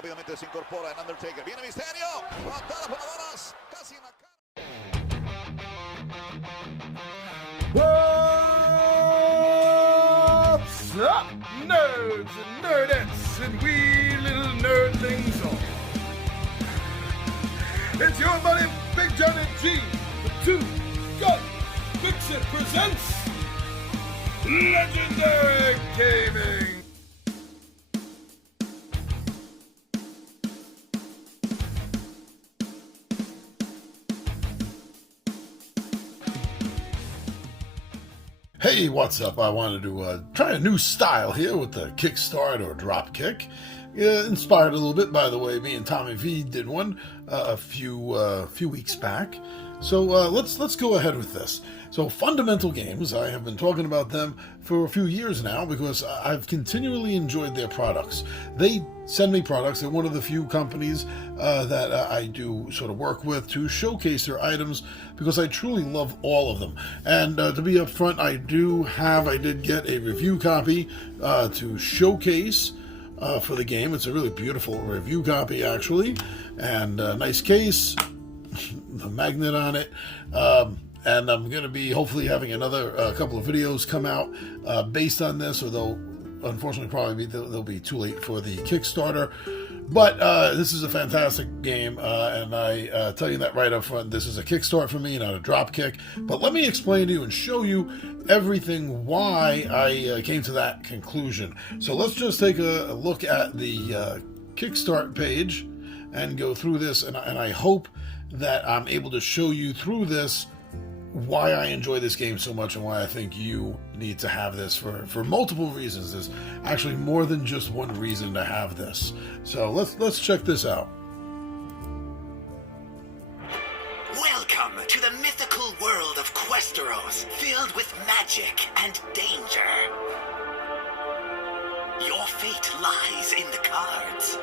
rápidamente se incorpora en Undertaker. Viene Misterio. Patada por las casi en la cara. What's up, nerds and nerdettes and wee little nerdlings all? It's your buddy Big Johnny G, the Two Gun Pixie presents Legendary Gaming. Hey, what's up? I wanted to try a new style here with the Kickstart or Dropkick. Inspired a little bit, by the way. Me and Tommy V did one a few weeks back. So let's go ahead with this. So FunDaMental Games, I have been talking about them for a few years now because I've continually enjoyed their products. They send me products. They're one of the few companies that I do sort of work with to showcase their items because I truly love all of them. And to be upfront, I did get a review copy to showcase for the game. It's a really beautiful review copy, actually, and nice case, the magnet on it. And I'm going to be hopefully having another couple of videos come out based on this, although unfortunately probably they'll be too late for the Kickstarter. But this is a fantastic game, and I tell you that right up front. This is a Kickstart for me, not a Dropkick. But let me explain to you and show you everything why I came to that conclusion. So let's just take a look at the Kickstart page and go through this, and I hope that I'm able to show you through this why I enjoy this game so much and why I think you need to have this for multiple reasons. There's actually more than just one reason to have this. So let's check this out. Welcome to the mythical world of Questeros, filled with magic and danger. Your fate lies in the cards.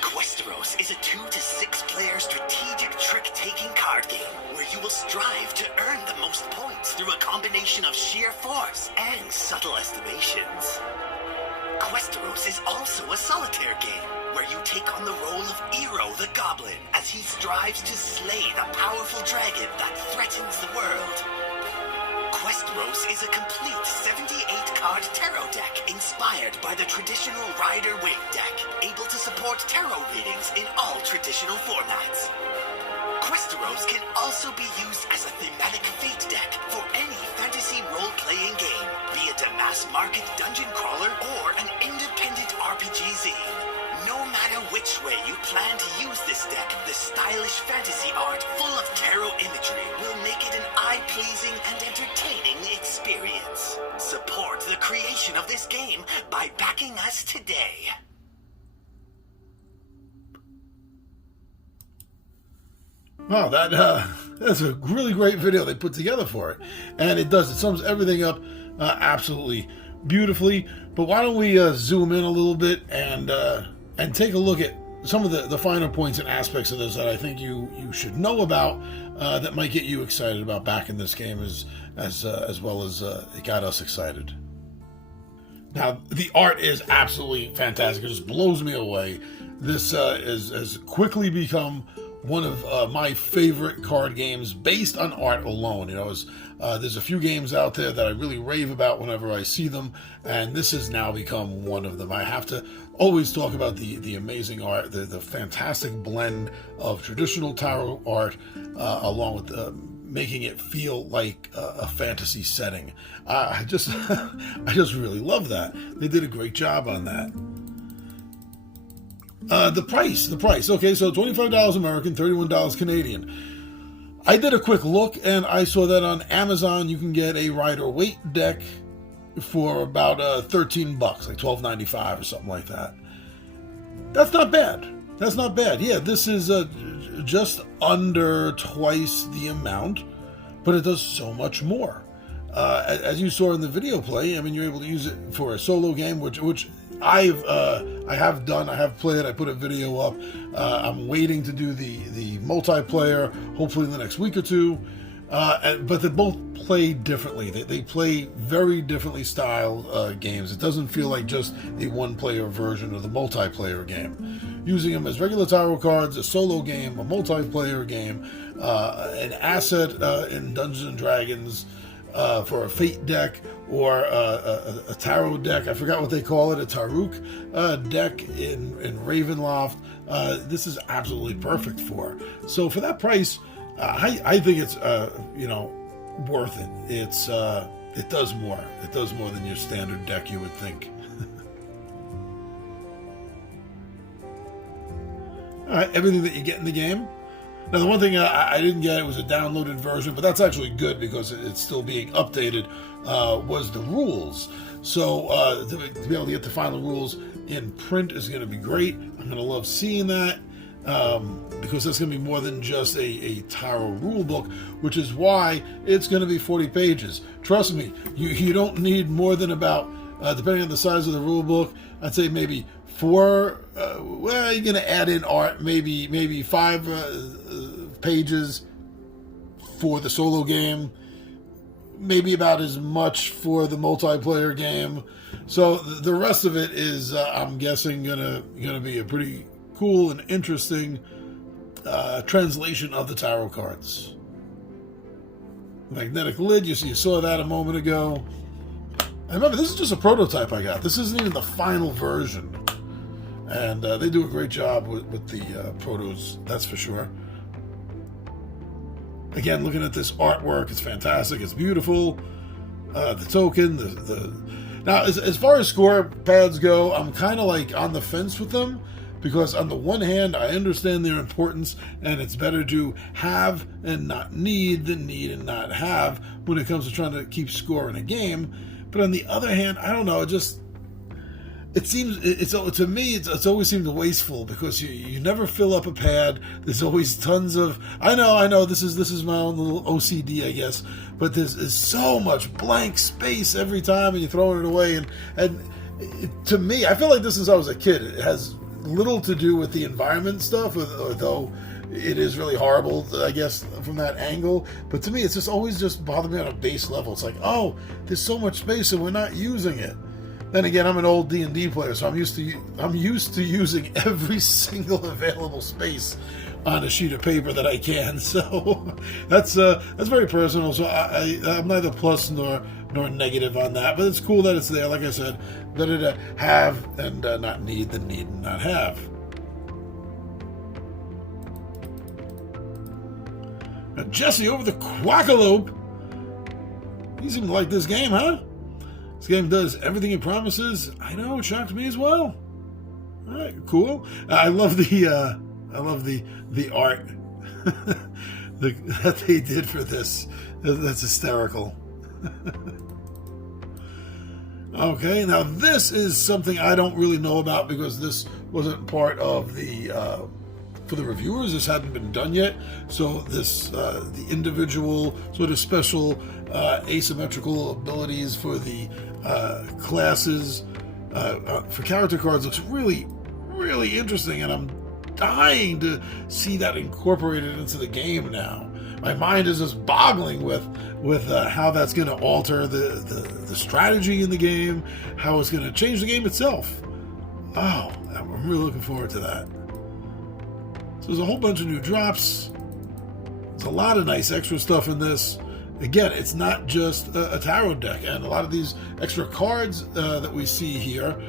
Questeros is a 2 to 6 player strategic trick-taking card game where you will strive to earn the most points through a combination of sheer force and subtle estimations. Questeros is also a solitaire game where you take on the role of Ero the Goblin as he strives to slay the powerful dragon that threatens the world. Questeros is a complete 78-card tarot deck inspired by the traditional Rider-Waite deck, able to support tarot readings in all traditional formats. Questeros can also be used as a thematic fate deck for any fantasy role-playing game, be it a mass-market dungeon crawler or an independent RPG zine. No matter which way you plan to use this deck, the stylish fantasy art full of tarot imagery will make it an eye-pleasing and entertaining experience. Support the creation of this game by backing us today. Wow, that's a really great video they put together for it. And it sums everything up absolutely beautifully. But why don't we zoom in a little bit and take a look at some of the finer points and aspects of this that I think you should know about that might get you excited about backing this game as well as it got us excited. Now, the art is absolutely fantastic. It just blows me away. This has quickly become one of my favorite card games based on art alone. You know, there's a few games out there that I really rave about whenever I see them, and this has now become one of them. I have to always talk about the amazing art, the fantastic blend of traditional tarot art along with making it feel like a fantasy setting. I just really love that. They did a great job on that. The price. Okay, so $25 American, $31 Canadian. I did a quick look and I saw that on Amazon you can get a Rider-Waite deck for about $13, like $12.95 or something like that. That's not bad. Yeah, this is just under twice the amount, but it does so much more. As you saw in the video play, I mean, you're able to use it for a solo game, which I have done. I have played. I put a video up. I'm waiting to do the multiplayer, hopefully in the next week or two. But they both play differently. They play very differently style games. It doesn't feel like just a one-player version of the multiplayer game. Using them as regular tarot cards, a solo game, a multiplayer game, an asset in Dungeons and Dragons for a Fate deck, or a tarot deck. I forgot what they call it, a Taruk deck in Ravenloft. This is absolutely perfect for. So for that price, I think it's worth it. It does more. It does more than your standard deck, you would think. All right, everything that you get in the game. Now, the one thing I didn't get, it was a downloaded version, but that's actually good because it's still being updated, was the rules. So to be able to get the final rules in print is going to be great. I'm going to love seeing that because that's going to be more than just a tarot rule book, which is why it's going to be 40 pages. Trust me, you don't need more than about, depending on the size of the rule book, I'd say maybe 4, well, you're going to add in art, maybe 5 pages for the solo game, maybe about as much for the multiplayer game. So the rest of it is, I'm guessing, gonna be a pretty cool and interesting translation of the tarot cards. Magnetic lid, you saw that a moment ago. And remember, this is just a prototype I got. This isn't even the final version. And they do a great job with the protos, that's for sure. Again, looking at this artwork, it's fantastic. It's beautiful. The token, now as far as score pads go, I'm kind of like on the fence with them, because on the one hand, I understand their importance, and it's better to have and not need than need and not have when it comes to trying to keep score in a game. But on the other hand, I don't know, it seems, to me, it's always seemed wasteful, because you never fill up a pad. There's always tons of, I know, this is my own little OCD, I guess, but there's so much blank space every time, and you're throwing it away, and to me, I feel like this since I was a kid. It has little to do with the environment stuff, though it is really horrible, I guess, from that angle. But to me, it's just always just bothered me on a base level. It's like, oh, there's so much space and we're not using it. Then again, I'm an old D&D player, so I'm used to using every single available space on a sheet of paper that I can. So that's very personal. So I'm neither plus nor negative on that. But it's cool that it's there. Like I said, better to have and not need than need and not have. Now, Jesse over the Quackalope. You seem to like this game, huh? This game does everything it promises. I know, it shocked me as well. All right, cool. I love the art that they did for this. That's hysterical. Okay, now this is something I don't really know about, because this wasn't part of the for the reviewers. This hadn't been done yet. So this the individual sort of special asymmetrical abilities for the classes for character cards looks really, really interesting, and I'm dying to see that incorporated into the game now. My mind is just boggling with how that's going to alter the strategy in the game, how it's going to change the game itself. Oh, I'm really looking forward to that. So there's a whole bunch of new drops. There's a lot of nice extra stuff in this. Again, it's not just a tarot deck, and a lot of these extra cards that we see here,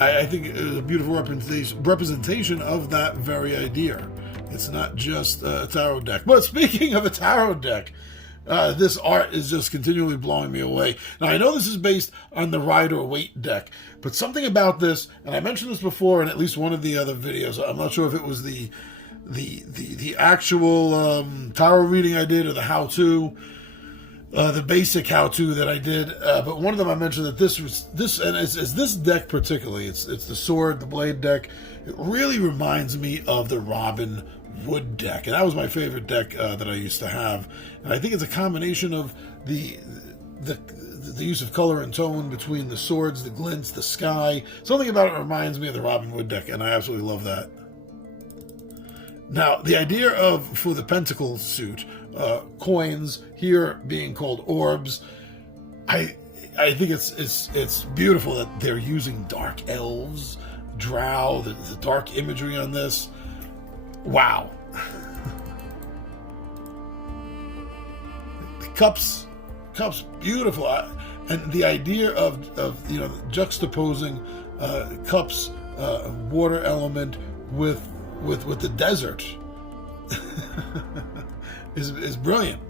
I think is a beautiful representation of that very idea. It's not just a tarot deck. But speaking of a tarot deck, this art is just continually blowing me away. Now, I know this is based on the Rider-Waite deck, but something about this, and I mentioned this before in at least one of the other videos. I'm not sure if it was the actual tarot reading I did, or the how-to, the basic how-to that I did. But one of them I mentioned that and it's this deck particularly. It's the sword, the blade deck. It really reminds me of the Robin Wood deck, and that was my favorite deck that I used to have. And I think it's a combination of the use of color and tone between the swords, the glints, the sky. Something about it reminds me of the Robin Wood deck, and I absolutely love that. Now, the idea of, for the pentacle suit, coins here being called orbs, I think it's beautiful that they're using dark elves, drow, the dark imagery on this. Wow. The cups, beautiful. And the idea of juxtaposing cups, water element with the desert is brilliant.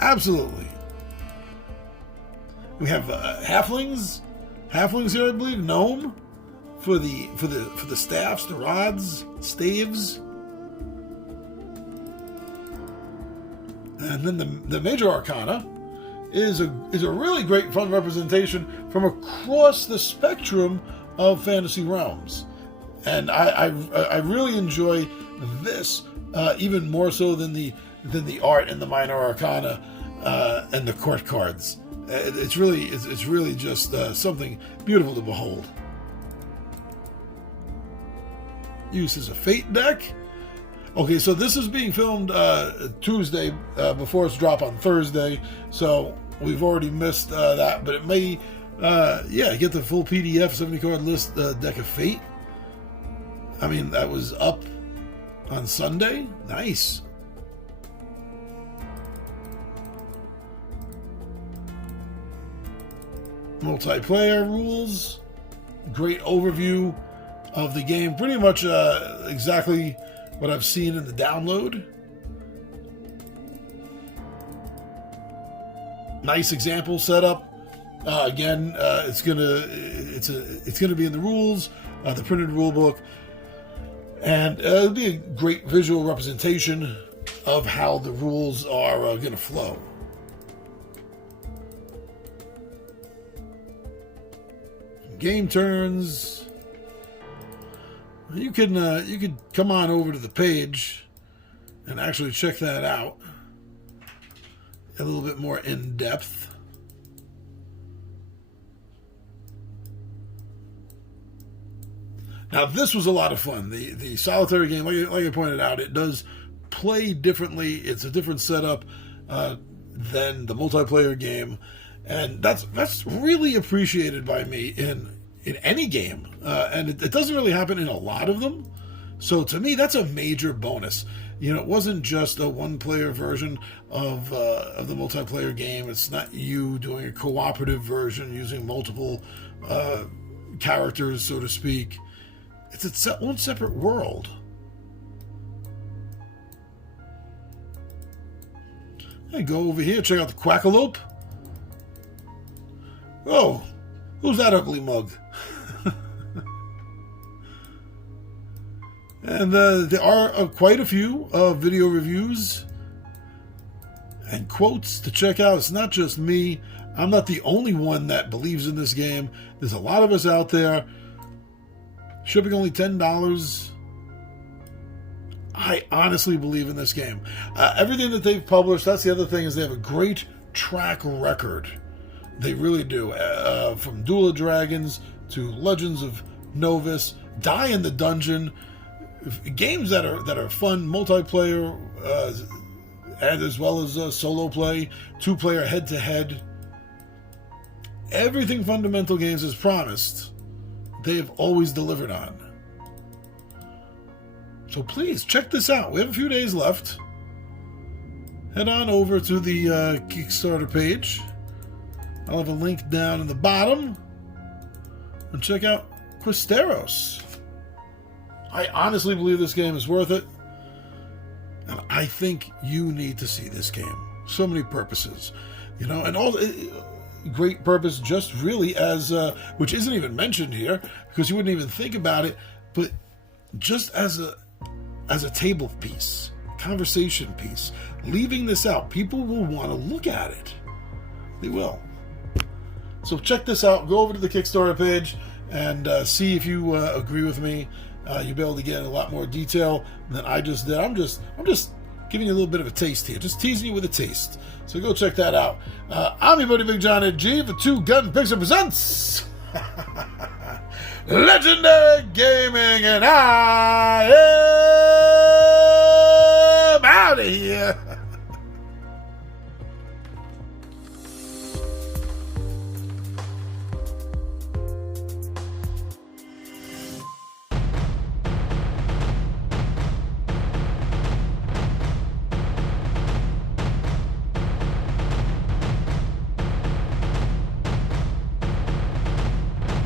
Absolutely. We have halflings here, I believe. Gnome for the staffs, the rods, staves, and then the major arcana is a really great fun representation from across the spectrum of fantasy realms, and I really enjoy this even more so than the art and the minor arcana and the court cards. It's really just something beautiful to behold. Use as a fate deck. Okay, so this is being filmed Tuesday before its drop on Thursday, so we've already missed that, but it may, get the full PDF 70 card list deck of fate. I mean, that was up on Sunday. Nice. Multiplayer rules. Great overview of the game. Pretty much exactly what I've seen in the download. Nice example setup. Again, it's gonna be in the rules, the printed rule book, and it'll be a great visual representation of how the rules are gonna flow. Game turns. You could come on over to the page and actually check that out a little bit more in depth. Now, this was a lot of fun. The solitary game, like I pointed out, it does play differently. It's a different setup than the multiplayer game, and that's really appreciated by me in any game, and it doesn't really happen in a lot of them. So to me, that's a major bonus. It wasn't just a one-player version of the multiplayer game. It's not you doing a cooperative version using multiple characters, so to speak. It's its own separate world. I go over here, check out the Quackalope. Oh, who's that ugly mug? And there are quite a few video reviews and quotes to check out. It's not just me. I'm not the only one that believes in this game. There's a lot of us out there. Shipping only $10. I honestly believe in this game. Everything that they've published, that's the other thing, is they have a great track record. They really do. From Duel of Dragons to Legends of Novus, Die in the Dungeon, games that are fun, multiplayer, and as well as solo play, 2-player head-to-head. Everything FunDaMental Games has promised, they have always delivered on. So please, check this out. We have a few days left. Head on over to the Kickstarter page. I'll have a link down in the bottom. And check out Questeros. I honestly believe this game is worth it. And I think you need to see this game. So many purposes. And all great purpose just really as, which isn't even mentioned here, because you wouldn't even think about it, but just as a table piece, conversation piece. Leaving this out, people will want to look at it. They will. So check this out. Go over to the Kickstarter page and see if you agree with me. You'll be able to get a lot more detail than I just did. I'm just giving you a little bit of a taste here. Just teasing you with a taste. So go check that out. I'm your buddy Big John Ed G for Two Gun Pixie presents Legendary Gaming, and I